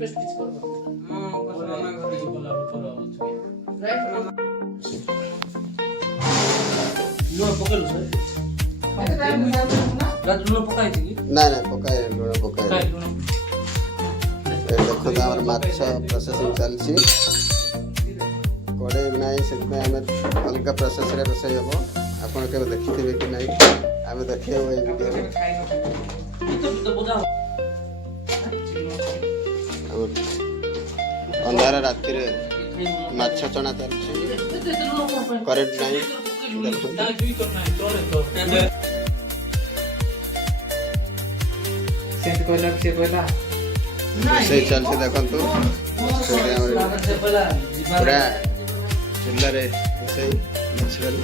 Paste କିଛି କରବ କିଛି କଲା ପରେ ରାଇଟ ଲୁଣ ପକେଇଲୁ ସାର୍ ରାଜ ଲୁଣ ପକାଇଛି କି ନା ନା ପକାଏ ଲୁଣ ପକାଏ ଦେଖନ୍ତୁ ଆମର ମାଛ ପ୍ରୋସେସିଂ ଚାଲିଛି କଡ଼େଇ ନାହିଁ ସେଥିପାଇଁ ଆମେ ଅଲଗା ପ୍ରୋସେସରେ ରୋଷେଇ ହେବ ଆପଣ କେବେ ଦେଖିଥିବେ କି ନାହିଁ ଆମେ ଦେଖେଇବୁ ଏଇ ଭିଡ଼ିଓରେ ଅନ୍ଧାର ରାତିରେ ମାଛ ଚଣା ଚାଲିଛି କରେଣ୍ଟ ନାହିଁ ରୋଷେଇ ଚାଲିଛି ଦେଖନ୍ତୁ ପୁରା ଚୁଲାରେ ରୋଷେଇ ନ୍ୟାଚୁରାଲ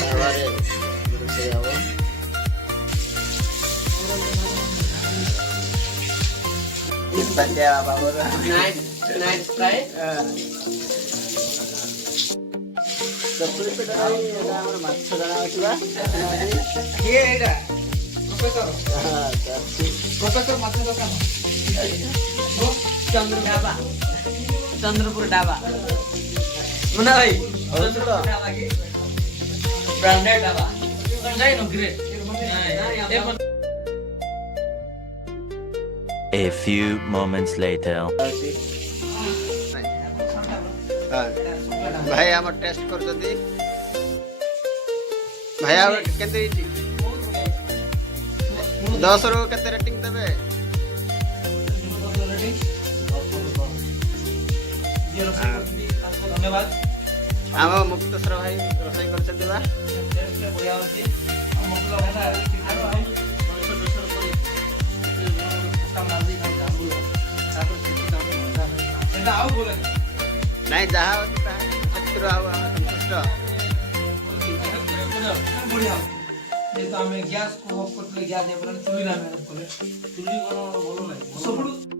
ତାୱାରେ ରୋଷେଇ ହେବ pakai apa bro? Night fry. Sebelum itu ada orang macam mana coba? Iya ada. Profesor. Profesor macam apa? Chandra Daba. Chandrapur Daba. Mana lagi? Chandrapur Daba lagi. Branded Daba. Branded no great. A few moments later. भाई हम test कर दे भाई आ केते 10 रो केते rating देबे धन्यवाद हम मुक्तेश्वर भाई रोसई कर दिबा बढ़िया होची नहीं जहाँ तो आम गैस को चुली ना चुली बोलो ना सब